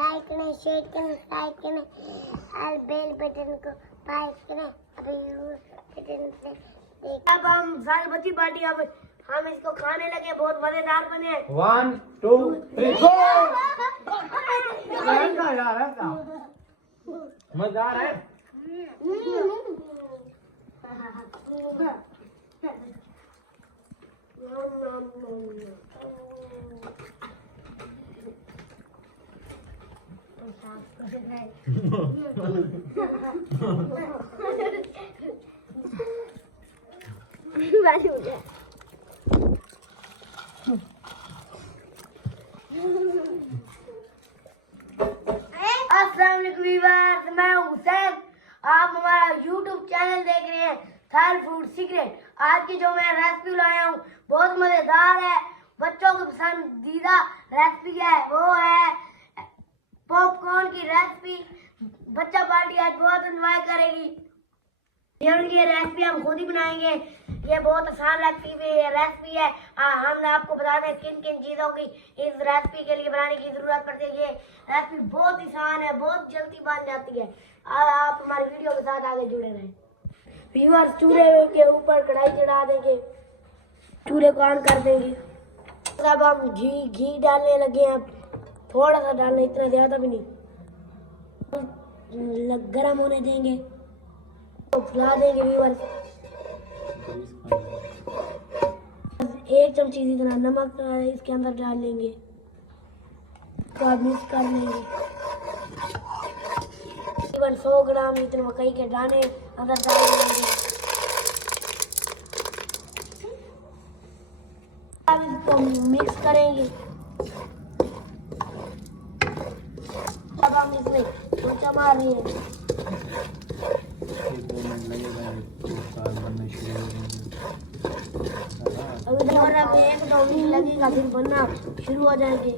Like करें, share करें, subscribe करें और बेल बटन को प्रेस करें। अभी बटन से देख। अब हम सारी बची पार्टी अब हम इसको खाने लगे, बहुत मजेदार बने। 1 2 3 गो। मजेदार है। अस्सलाम वालेकुम व्यूअर्स, मैं हुसैन। आप हमारा YouTube चैनल देख रहे हैं थाई फूड सीक्रेट। आज की जो मैं रेसिपी लाया हूँ बहुत मजेदार है, बच्चों की पसंदीदा रेसिपी है। वो है पॉपकॉर्न की रेसिपी। बच्चा पार्टी आज बहुत एंजॉय करेगी। ये रेसिपी हम खुद ही बनाएंगे। ये बहुत आसान रेसिपी है। हम आपको बता दें किन किन चीज़ों की इस रेसिपी के लिए बनाने की ज़रूरत पड़ती है। ये रेसिपी बहुत आसान है, बहुत जल्दी बन जाती है। आप हमारी वीडियो के साथ आगे जुड़े रहें। व्यूअर्स, चूल्हे के ऊपर कढ़ाई चढ़ा देंगे, चूल्हे को ऑन कर देंगे। अब हम घी डालने लगे हैं। थोड़ा सा डालना, इतना ज़्यादा भी नहीं। गरम होने देंगे तो फुला देंगे। व्यूअर्स, 1 चमची जितना नमक इसके अंदर डाल लेंगे, तो आप मिक्स कर लेंगे। तकरीबन 100 ग्राम इतने मकई के दाने अंदर डाल देंगे। अब इसको मिक्स करेंगे। अब हम इसमें पोंछा मार रहे हैं। अभी दोबारा में 1-2 मिनट लगेगा, फिर बनना शुरू हो जाएंगे।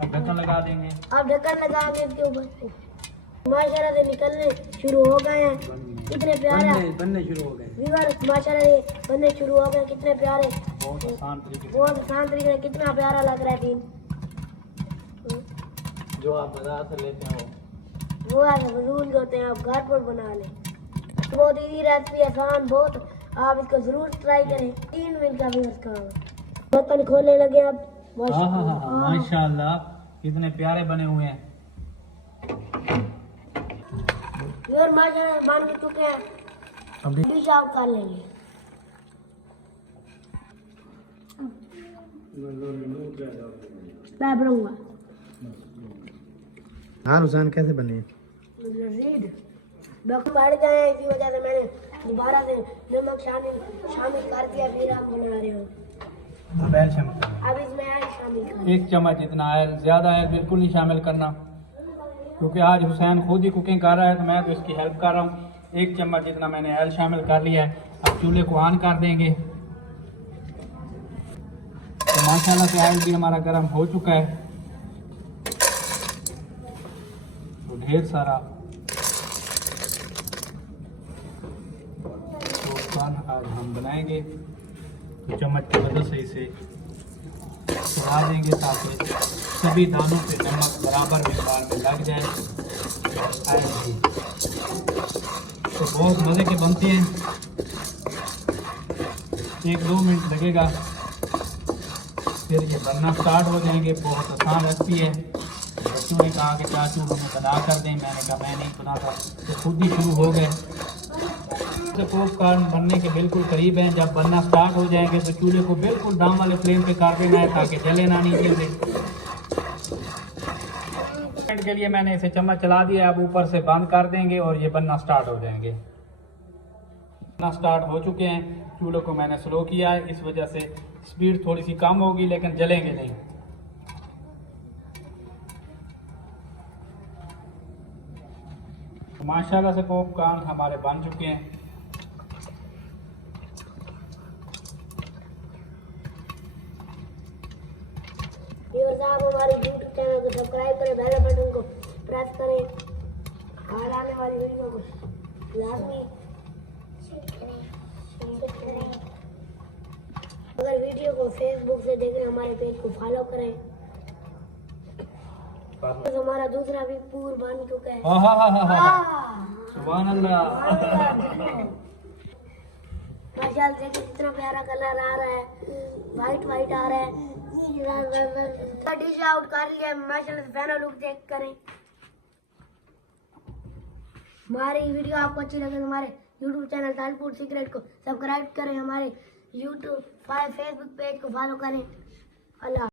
अब ढक्कन लगा देंगे। अब ढक्कन लगाएंगे इसके ऊपर। माशाल्लाह से निकलने शुरू हो गए हैं। कितने प्यारे बनने शुरू हो गए। व्यूअर्स, माशाल्लाह से बनने शुरू हो गए। कितने प्यारे, बहुत आसान तरीके से कितना प्यारा लग रहा है। दिन जो आप बाजार से लेते हो वो फजूल होते हैं, आप घर पर बना लें। बहुत इजी रेसिपी, आसान बहुत। आप इसको जरूर ट्राई करें। 3 मिनट का व्यूअर्स काम। ढक्कन खोलने लगे अब। माशाल्लाह कितने प्यारे बने हुए हैं। व्यूअर्स, माशाल्लाह बन के चुके हैं। अब डिश आउट कर लेंगे। मैं बनाऊंगा। हाँ हुसैन, कैसे बने? बढ़ गए, इसी वजह से मैंने दोबारा से नमक शामिल कर दिया। फिर हम बना रहे हो। अब इसमें आयल शामिल कर। 1 चम्मच इतना आयल, ज्यादा आयल बिल्कुल नहीं शामिल करना, क्योंकि आज हुसैन खुद ही कुकिंग कर रहा है तो मैं तो इसकी हेल्प कर रहा हूँ। 1 चम्मच जितना मैंने आयल शामिल कर लिया है। अब चूल्हे को ऑन कर देंगे। तो माशाल्लाह से आयल भी हमारा गर्म हो चुका है। तो ढेर सारा पॉपकॉर्न आज हम बनाएंगे। तो चम्मच की मदद से इसे चला देंगे ताकि सभी दानों पे नमक बराबर मिकदार में लग जाए। तो बहुत मज़े के बनते हैं। 1-2 मिनट लगेगा, फिर ये बनना स्टार्ट हो जाएंगे। बहुत आसान रेसिपी है। बच्चों ने कहा कि चाचू हमें बना कर दें, मैंने कहा मैं नहीं बनाता, तो खुद ही शुरू हो गए। तो पॉपकॉर्न बनने के बिल्कुल करीब हैं। जब बनना स्टार्ट हो जाएंगे तो चूल्हे को बिल्कुल दाम वाले फ्लेम पे कर देना है ताकि जले ना नीचे से। के लिए मैंने इसे चम्मच चला दिया। अब ऊपर से बंद कर देंगे और ये बनना स्टार्ट हो जाएंगे। बनना स्टार्ट हो चुके हैं। चूल्हे को मैंने स्लो किया है, इस वजह से स्पीड थोड़ी सी कम होगी, लेकिन जलेंगे नहीं। माशाल्लाह से पॉपकॉर्न हमारे बन चुके हैं। आप हमारे YouTube चैनल को सब्सक्राइब करें, बेल बटन को प्रेस करें और आने वाली वीडियो को लाजमी अगर वीडियो को फेसबुक से देख रहे हैं हमारे पेज को फॉलो करें। तो हमारा दूसरा भी पूर बन चुका है। सुभान अल्लाह। माशाल्लाह से कितना प्यारा कलर आ रहा है, वाइट आ रहा है। डिश आउट कर लिया माशाल्लाह से, फाइनल लुक चेक करें। हमारी वीडियो आपको अच्छी लगे तो हमारे YouTube चैनल थाल फूड सीक्रेट को सब्सक्राइब करें, हमारे YouTube फेसबुक पेज को फॉलो करें। अल्लाह।